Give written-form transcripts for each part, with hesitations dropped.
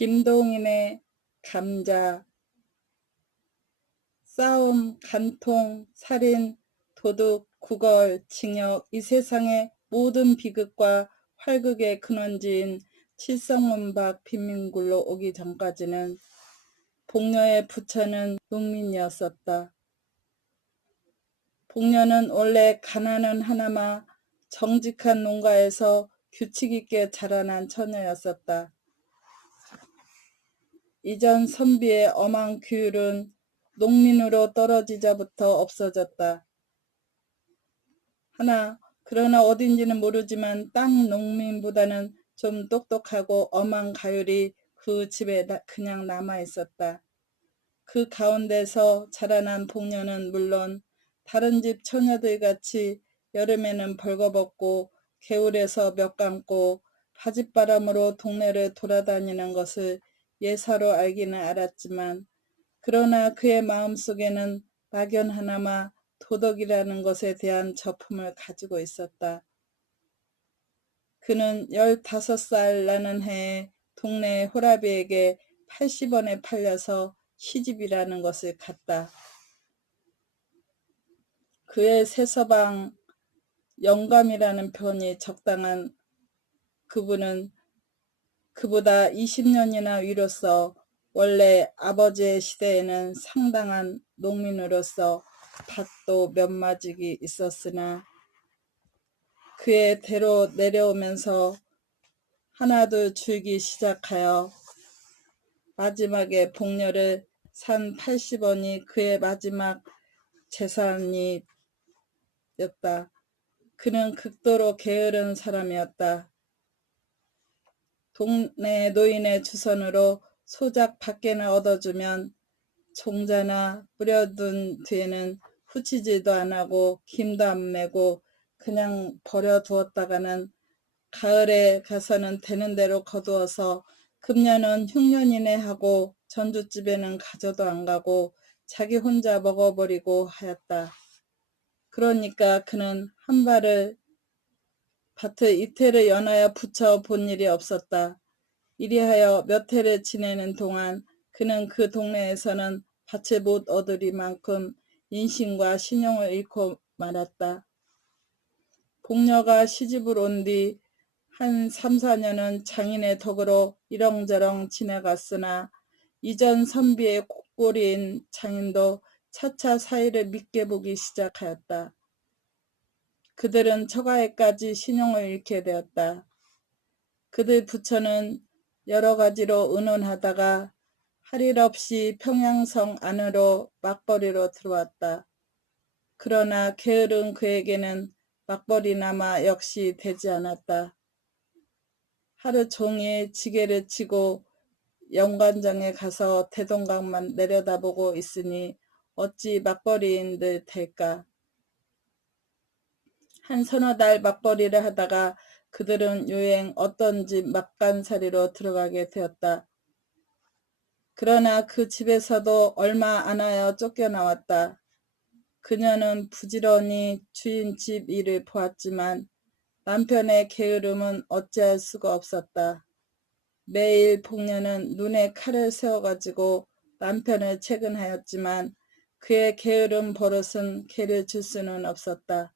김동인의 감자. 싸움, 간통, 살인, 도둑, 구걸, 징역, 이 세상의 모든 비극과 활극의 근원지인 칠성문박 빈민굴로 오기 전까지는 복녀의 부처는 농민이었었다. 복녀는 원래 가난은 하나마 정직한 농가에서 규칙 있게 자라난 처녀였었다. 이전 선비의 엄한 규율은 농민으로 떨어지자부터 없어졌다. 그러나 어딘지는 모르지만 땅 농민보다는 좀 똑똑하고 엄한 가율이 그 집에 그냥 남아있었다. 그 가운데서 자라난 복녀는 물론 다른 집 처녀들같이 여름에는 벌거벗고 겨울에서 몇 감고 바짓바람으로 동네를 돌아다니는 것을 예사로 알기는 알았지만, 그러나 그의 마음속에는 막연하나마 도덕이라는 것에 대한 저품을 가지고 있었다. 그는 15살 나는 해에 동네 호라비에게 80원에 팔려서 시집이라는 것을 갔다. 그의 새서방 영감이라는 표현이 적당한 그분은 그보다 20년이나 위로서 원래 아버지의 시대에는 상당한 농민으로서 밭도 몇 마직이 있었으나 그의 대로 내려오면서 하나둘 줄기 시작하여 마지막에 복녀를 산 80원이 그의 마지막 재산이었다. 그는 극도로 게으른 사람이었다. 동네 노인의 주선으로 소작 밖에나 얻어주면 종자나 뿌려둔 뒤에는 후치지도 안하고 김도 안 매고 그냥 버려두었다가는 가을에 가서는 되는 대로 거두어서 금년은 흉년이네 하고 전주집에는 가져도 안 가고 자기 혼자 먹어버리고 하였다. 그러니까 그는 한 발을 밭을 이틀을 연하여 붙여 본 일이 없었다. 이리하여 몇 해를 지내는 동안 그는 그 동네에서는 밭을 못 얻으리만큼 인심과 신용을 잃고 말았다. 복녀가 시집을 온 뒤 한 3, 4년은 장인의 덕으로 이렁저렁 지내갔으나 이전 선비의 꼴인 장인도 차차 사이를 믿게 보기 시작하였다. 그들은 처가에까지 신용을 잃게 되었다. 그들 부처는 여러 가지로 의논하다가 할 일 없이 평양성 안으로 맞벌이로 들어왔다. 그러나 게으른 그에게는 맞벌이나마 역시 되지 않았다. 하루 종일 지게를 치고 영관장에 가서 대동강만 내려다보고 있으니 어찌 맞벌이인들 될까. 한 서너 달 맞벌이를 하다가 그들은 요행 어떤 집 막간살이로 들어가게 되었다. 그러나 그 집에서도 얼마 안 하여 쫓겨나왔다. 그녀는 부지런히 주인 집 일을 보았지만 남편의 게으름은 어찌할 수가 없었다. 매일 복녀는 눈에 칼을 세워가지고 남편을 채근하였지만 그의 게으름 버릇은 개를 줄 수는 없었다.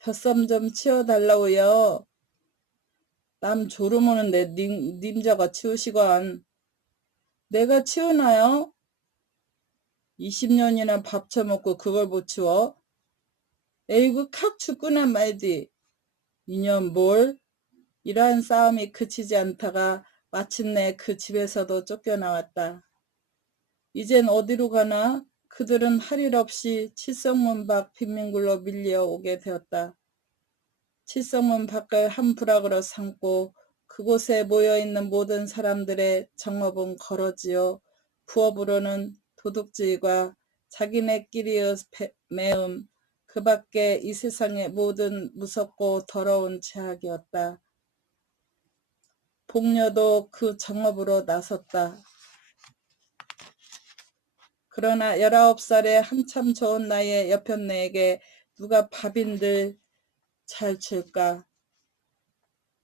볕섬 좀 치워달라고요. 남 졸음 오는데 님저가 치우시건. 내가 치우나요? 20년이나 밥 처먹고 그걸 못 치워? 에이구 칵 죽구나 말디. 이년 뭘? 이러한 싸움이 그치지 않다가 마침내 그 집에서도 쫓겨나왔다. 이젠 어디로 가나? 그들은 할 일 없이 칠성문 밖 빈민굴로 밀려오게 되었다. 칠성문 밖을 한 부락으로 삼고 그곳에 모여있는 모든 사람들의 정업은 거러지요. 부업으로는 도둑질과 자기네끼리의 매음, 그 밖에 이 세상의 모든 무섭고 더러운 죄악이었다. 복녀도 그 정업으로 나섰다. 그러나 19살에 한참 좋은 나이에 여편네에게 누가 밥인들 잘 칠까?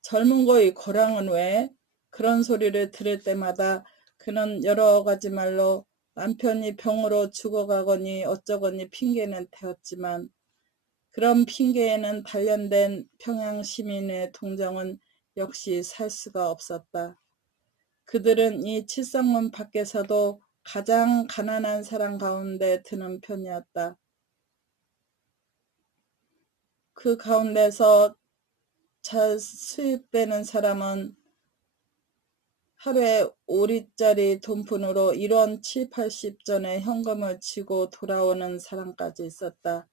젊은 거이 거랑은 왜? 그런 소리를 들을 때마다 그는 여러 가지 말로 남편이 병으로 죽어가거니 어쩌거니 핑계는 대었지만 그런 핑계에는 단련된 평양 시민의 동정은 역시 살 수가 없었다. 그들은 이 칠성문 밖에서도 가장 가난한 사람 가운데 드는 편이었다. 그 가운데서 잘 수입되는 사람은 하루에 5리짜리 돈푼으로 1원 7, 80전의 현금을 쥐고 돌아오는 사람까지 있었다.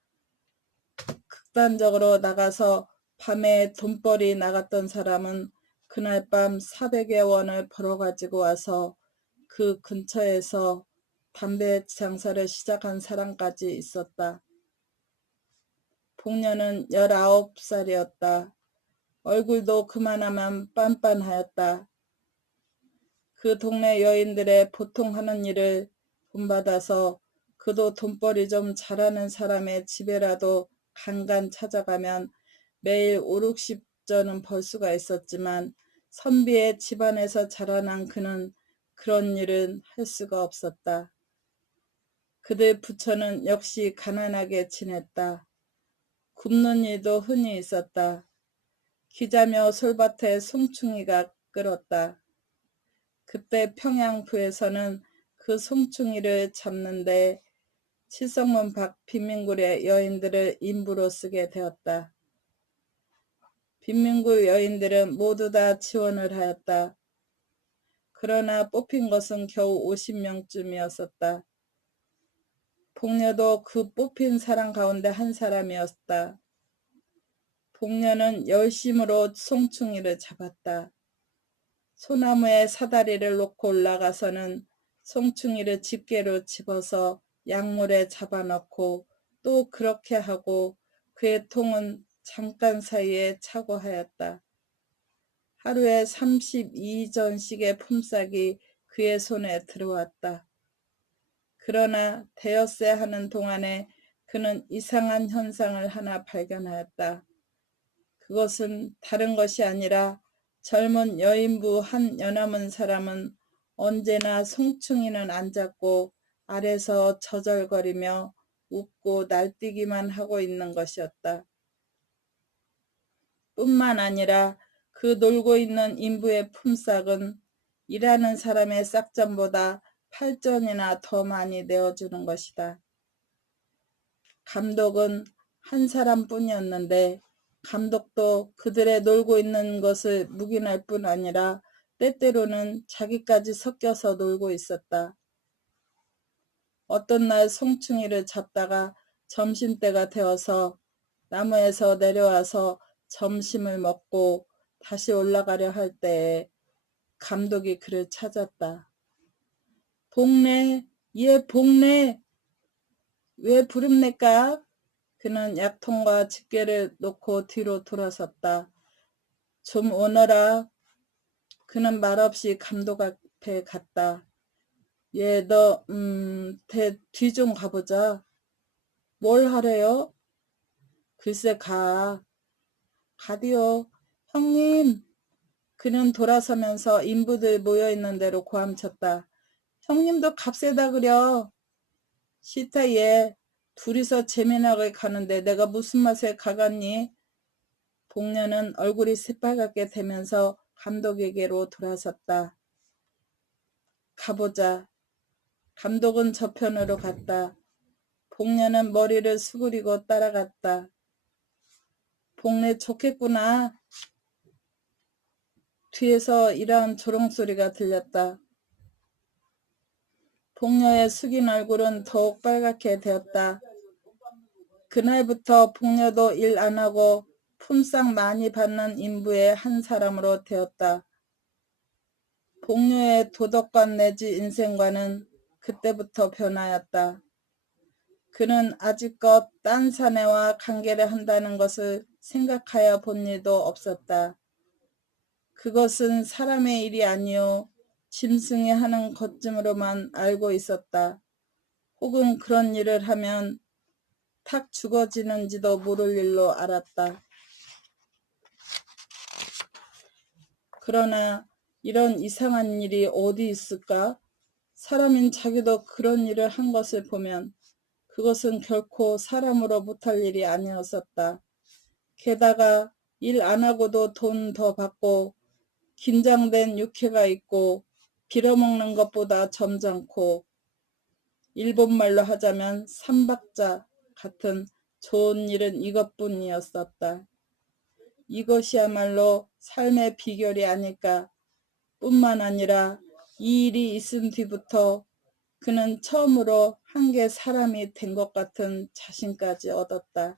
극단적으로 나가서 밤에 돈벌이 나갔던 사람은 그날 밤 400여 원을 벌어가지고 와서 그 근처에서 담배 장사를 시작한 사람까지 있었다. 복녀는 19살이었다. 얼굴도 그만하면 빤빤하였다. 그 동네 여인들의 보통 하는 일을 본받아서 그도 돈벌이 좀 잘하는 사람의 집에라도 간간 찾아가면 매일 5, 60전은 벌 수가 있었지만 선비의 집안에서 자라난 그는 그런 일은 할 수가 없었다. 그들 부처는 역시 가난하게 지냈다. 굽는 일도 흔히 있었다. 기자며 솔밭에 송충이가 끓었다. 그때 평양부에서는 그 송충이를 잡는데 칠성문 밖 빈민굴의 여인들을 인부로 쓰게 되었다. 빈민굴 여인들은 모두 다 지원을 하였다. 그러나 뽑힌 것은 겨우 50명쯤이었었다. 복녀도 그 뽑힌 사람 가운데 한 사람이었다. 복녀는 열심으로 송충이를 잡았다. 소나무에 사다리를 놓고 올라가서는 송충이를 집게로 집어서 약물에 잡아넣고 또 그렇게 하고 그의 통은 잠깐 사이에 차고 하였다. 하루에 32전씩의 품삯이 그의 손에 들어왔다. 그러나 대여세 하는 동안에 그는 이상한 현상을 하나 발견하였다. 그것은 다른 것이 아니라 젊은 여인부 한 여남은 사람은 언제나 송충이는 안 잡고 아래서 저절거리며 웃고 날뛰기만 하고 있는 것이었다. 뿐만 아니라 그 놀고 있는 인부의 품삯은 일하는 사람의 싹전보다 8전이나 더 많이 내어주는 것이다. 감독은 한 사람뿐이었는데 감독도 그들의 놀고 있는 것을 묵인할 뿐 아니라 때때로는 자기까지 섞여서 놀고 있었다. 어떤 날 송충이를 잡다가 점심때가 되어서 나무에서 내려와서 점심을 먹고 다시 올라가려 할 때에 감독이 그를 찾았다. 복래, 얘 복래, 왜 부릅니까? 그는 약통과 집게를 놓고 뒤로 돌아섰다. 좀 오너라. 그는 말없이 감독 앞에 갔다. 얘 너 뒤 좀 가보자. 뭘 하래요? 글쎄 가디요. 형님. 그는 돌아서면서 인부들 모여있는 대로 고함쳤다. 형님도 값세다 그려. 싫다 얘. 둘이서 재미나게 가는데 내가 무슨 맛에 가겠니? 복녀는 얼굴이 새빨갛게 되면서 감독에게로 돌아섰다. 가보자. 감독은 저편으로 갔다. 복녀는 머리를 수그리고 따라갔다. 복래 좋겠구나. 뒤에서 이런 조롱소리가 들렸다. 복녀의 숙인 얼굴은 더욱 빨갛게 되었다. 그날부터 복녀도 일 안하고 품삯 많이 받는 인부의 한 사람으로 되었다. 복녀의 도덕관 내지 인생관은 그때부터 변하였다. 그는 아직껏 딴 사내와 관계를 한다는 것을 생각하여 본 일도 없었다. 그것은 사람의 일이 아니요 짐승이 하는 것쯤으로만 알고 있었다. 혹은 그런 일을 하면 탁 죽어지는지도 모를 일로 알았다. 그러나 이런 이상한 일이 어디 있을까? 사람인 자기도 그런 일을 한 것을 보면 그것은 결코 사람으로 못할 일이 아니었었다. 게다가 일 안 하고도 돈 더 받고 긴장된 육회가 있고 빌어먹는 것보다 점잖고 일본말로 하자면 삼박자 같은 좋은 일은 이것뿐이었었다. 이것이야말로 삶의 비결이 아닐까. 뿐만 아니라 이 일이 있은 뒤부터 그는 처음으로 한계 사람이 된 것 같은 자신까지 얻었다.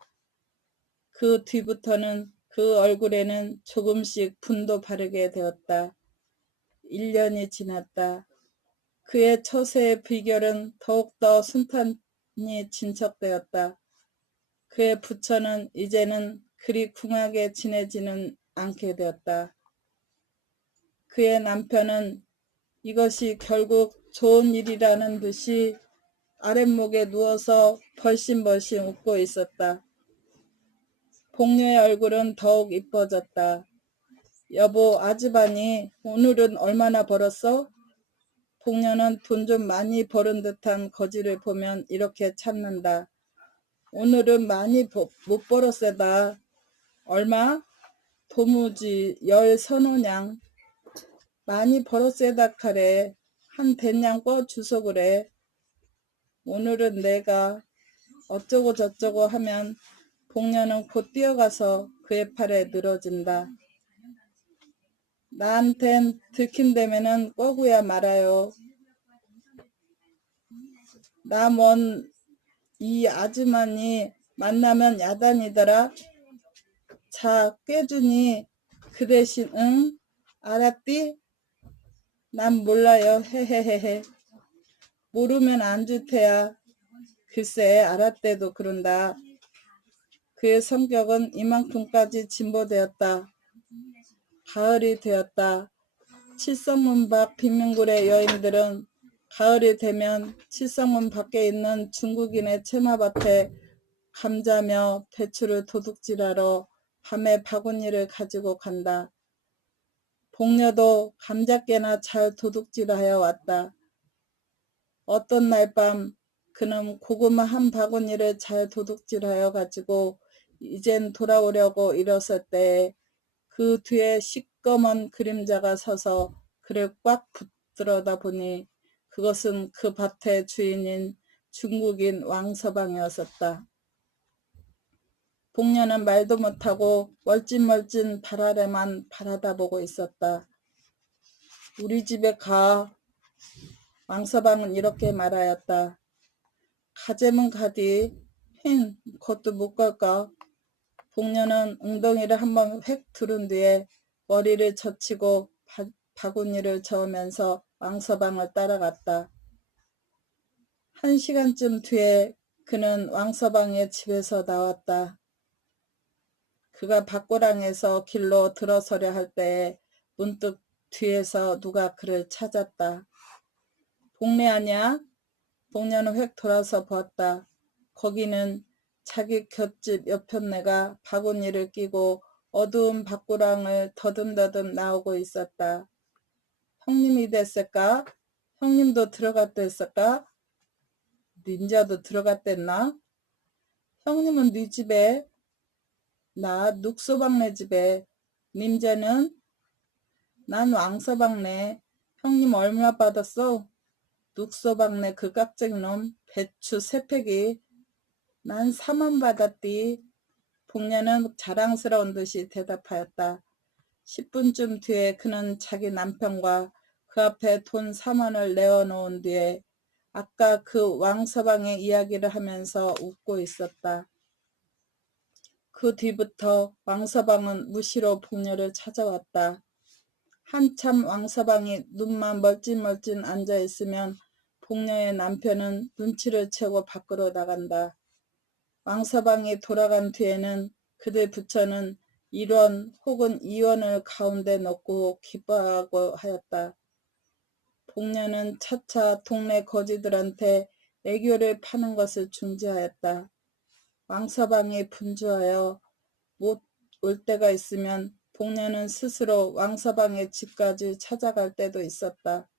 그 뒤부터는 그 얼굴에는 조금씩 분도 바르게 되었다. 1년이 지났다. 그의 처세의 비결은 더욱더 순탄히 진척되었다. 그의 부처는 이제는 그리 궁하게 지내지는 않게 되었다. 그의 남편은 이것이 결국 좋은 일이라는 듯이 아랫목에 누워서 벌심벌심 웃고 있었다. 복녀의 얼굴은 더욱 이뻐졌다. 여보, 아즈바니, 오늘은 얼마나 벌었어? 복녀는 돈 좀 많이 벌은 듯한 거지를 보면 이렇게 참는다. 오늘은 많이 못 벌었세다. 얼마? 도무지 10서너냥. 많이 벌었세다 카레. 한 대냥 꿔 주소 그래. 오늘은 내가 어쩌고 저쩌고 하면 복녀는 곧 뛰어가서 그의 팔에 늘어진다. 나한텐 들킨다면은 꿔구야 말아요. 나 뭔 이 아주머니 만나면 야단이더라. 자, 꿰주니 그 대신 응? 알았디? 난 몰라요. 헤헤헤헤. 모르면 안 좋대야. 글쎄 알았대도 그런다. 그의 성격은 이만큼까지 진보되었다. 가을이 되었다. 칠성문 밖 빈민굴의 여인들은 가을이 되면 칠성문 밖에 있는 중국인의 채마밭에 감자며 배추를 도둑질하러 밤에 바구니를 가지고 간다. 복녀도 감자깨나 잘 도둑질하여 왔다. 어떤 날 밤 그는 고구마 한 바구니를 잘 도둑질하여 가지고 이젠 돌아오려고 일었을 때에 그 뒤에 시꺼먼 그림자가 서서 그를 꽉 붙들어다 보니 그것은 그 밭의 주인인 중국인 왕서방이었었다. 복녀는 말도 못하고 멀찐멀찐 발 아래만 바라다보고 있었다. 우리 집에 가. 왕서방은 이렇게 말하였다. 가재문 가디. 힝, 그것도 못 갈까. 복녀는 웅덩이를 한번 획 두른 뒤에 머리를 젖히고 바구니를 저으면서 왕서방을 따라갔다. 1시간쯤 뒤에 그는 왕서방의 집에서 나왔다. 그가 밭고랑에서 길로 들어서려 할 때에 문득 뒤에서 누가 그를 찾았다. 복례 아냐? 복녀는 획 돌아서 보았다. 거기는 자기 곁집 여편네가 바구니를 끼고 어두운 밭고랑을 더듬더듬 나오고 있었다. 형님이 됐을까? 형님도 들어갔댔을까? 닌자도 들어갔댔나? 형님은 네 집에, 나 눅소방네 집에, 님자는? 난 왕서방네. 형님 얼마 받았어? 눅소방네 그 깍쟁이놈 배추 3팩이. 난 4만 받았디. 복녀는 자랑스러운 듯이 대답하였다. 10분쯤 뒤에 그는 자기 남편과 그 앞에 돈 4만을 내어놓은 뒤에 아까 그 왕서방의 이야기를 하면서 웃고 있었다. 그 뒤부터 왕서방은 무시로 복녀를 찾아왔다. 한참 왕서방이 눈만 멀찐멀찐 앉아있으면 복녀의 남편은 눈치를 채고 밖으로 나간다. 왕서방이 돌아간 뒤에는 그들 부처는 일원 혹은 이원을 가운데 넣고 기뻐하고 하였다. 복녀는 차차 동네 거지들한테 애교를 파는 것을 중지하였다. 왕서방이 분주하여 못 올 때가 있으면 복녀는 스스로 왕서방의 집까지 찾아갈 때도 있었다.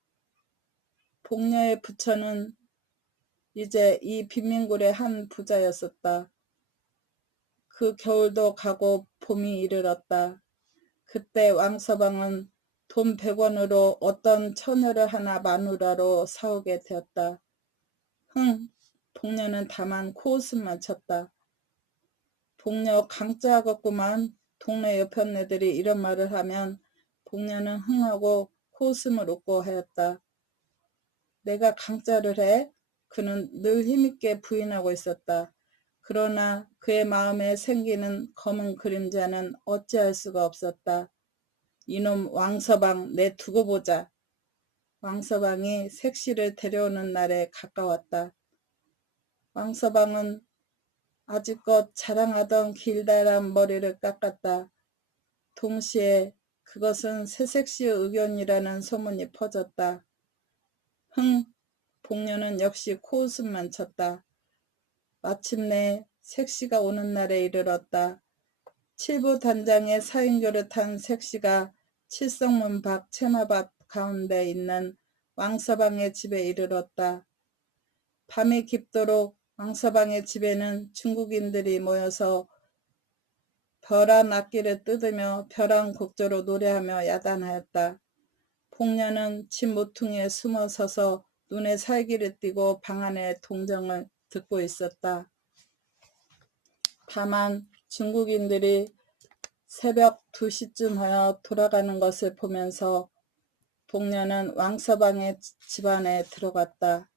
복녀의 부처는 이제 이 빈민굴의 한 부자였었다. 그 겨울도 가고 봄이 이르렀다. 그때 왕서방은 돈 100원으로 어떤 처녀를 하나 마누라로 사오게 되었다. 복녀는 다만 코웃음만 쳤다. 복녀 강짜하겠구만. 동네 여편네들이 이런 말을 하면 복녀는 흥하고 코웃음을 웃고 하였다. 내가 강짜를 해? 그는 늘 힘있게 부인하고 있었다. 그러나 그의 마음에 생기는 검은 그림자는 어찌할 수가 없었다. 이놈 왕서방 내 두고 보자. 왕서방이 색시를 데려오는 날에 가까웠다. 왕서방은 아직껏 자랑하던 길다란 머리를 깎았다. 동시에 그것은 새색시의 의견이라는 소문이 퍼졌다. 복녀는 역시 코웃음만 쳤다. 마침내 색시가 오는 날에 이르렀다. 칠부 단장의 사인교를 탄 색시가 칠성문 밖 채마밭 가운데 있는 왕서방의 집에 이르렀다. 밤이 깊도록 왕서방의 집에는 중국인들이 모여서 벼란 악기를 뜯으며 벼랑곡조로 노래하며 야단하였다. 복녀는 집 모퉁이에 숨어 서서 눈에 살기를 띠고 방 안의 동정을 듣고 있었다. 다만 중국인들이 새벽 2시쯤 하여 돌아가는 것을 보면서 복녀는 왕서방의 집안에 들어갔다.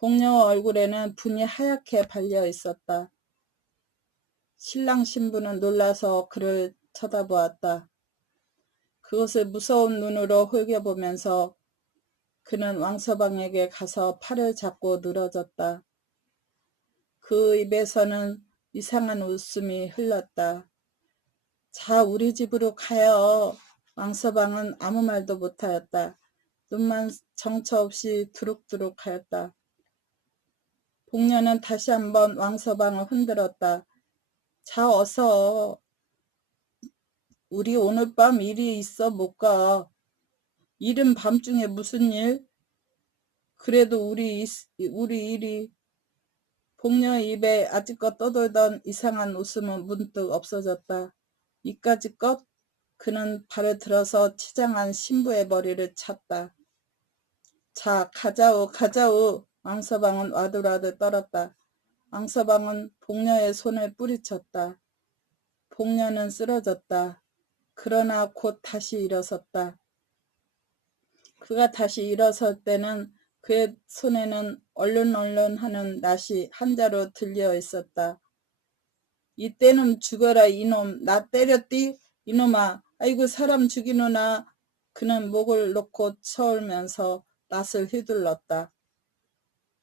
복녀 얼굴에는 분이 하얗게 발려 있었다. 신랑 신부는 놀라서 그를 쳐다보았다. 그것을 무서운 눈으로 흘겨보면서 그는 왕서방에게 가서 팔을 잡고 늘어졌다. 그 입에서는 이상한 웃음이 흘렀다. 자, 우리 집으로 가요. 왕서방은 아무 말도 못하였다. 눈만 정처 없이 두룩두룩 하였다. 복녀는 다시 한번 왕서방을 흔들었다. 자, 어서. 우리 오늘 밤 일이 있어 못 가. 이른 밤중에 무슨 일? 그래도 우리 일이. 복녀 입에 아직껏 떠돌던 이상한 웃음은 문득 없어졌다. 이까짓것? 그는 발을 들어서 치장한 신부의 머리를 찼다. 자, 가자우 가자우. 왕서방은 와들와들 떨었다. 왕서방은 복녀의 손을 뿌리쳤다. 복녀는 쓰러졌다. 그러나 곧 다시 일어섰다. 그가 다시 일어설 때는 그의 손에는 얼른얼른 하는 낫이 한자로 들려 있었다. 이때는 죽어라 이놈. 나 때렸디? 이놈아. 아이고 사람 죽이노나. 그는 목을 놓고 쳐울면서 낫을 휘둘렀다.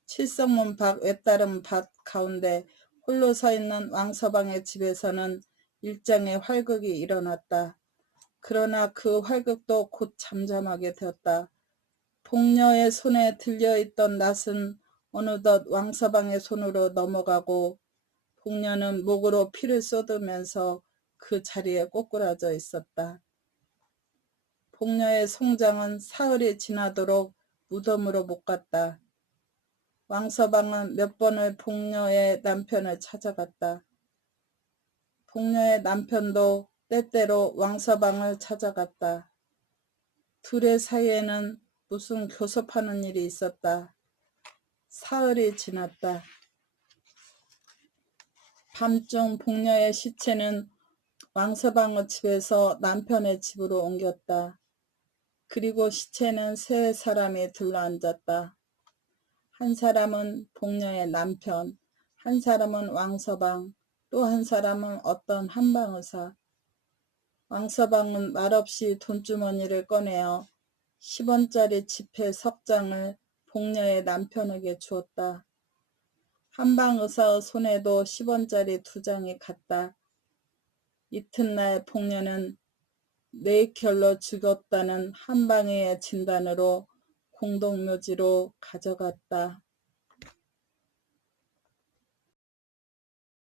칠성문 밖 외따른 밭 가운데 홀로 서 있는 왕서방의 집에서는 일장의 활극이 일어났다. 그러나 그 활극도 곧 잠잠하게 되었다. 복녀의 손에 들려있던 낫은 어느덧 왕서방의 손으로 넘어가고 복녀는 목으로 피를 쏟으면서 그 자리에 꼬꾸라져 있었다. 복녀의 송장은 사흘이 지나도록 무덤으로 못 갔다. 왕서방은 몇 번을 복녀의 남편을 찾아갔다. 복녀의 남편도 때때로 왕서방을 찾아갔다. 둘의 사이에는 무슨 교섭하는 일이 있었다. 사흘이 지났다. 밤중 복녀의 시체는 왕서방의 집에서 남편의 집으로 옮겼다. 그리고 시체는 세 사람이 둘러앉았다. 한 사람은 복녀의 남편, 한 사람은 왕서방, 또 한 사람은 어떤 한방의사. 왕서방은 말없이 돈주머니를 꺼내어 10원짜리 지폐 석 장을 복녀의 남편에게 주었다. 한방의사의 손에도 10원짜리 2장이 갔다. 이튿날 복녀는 뇌결로 죽었다는 한방의의 진단으로 공동묘지로 가져갔다.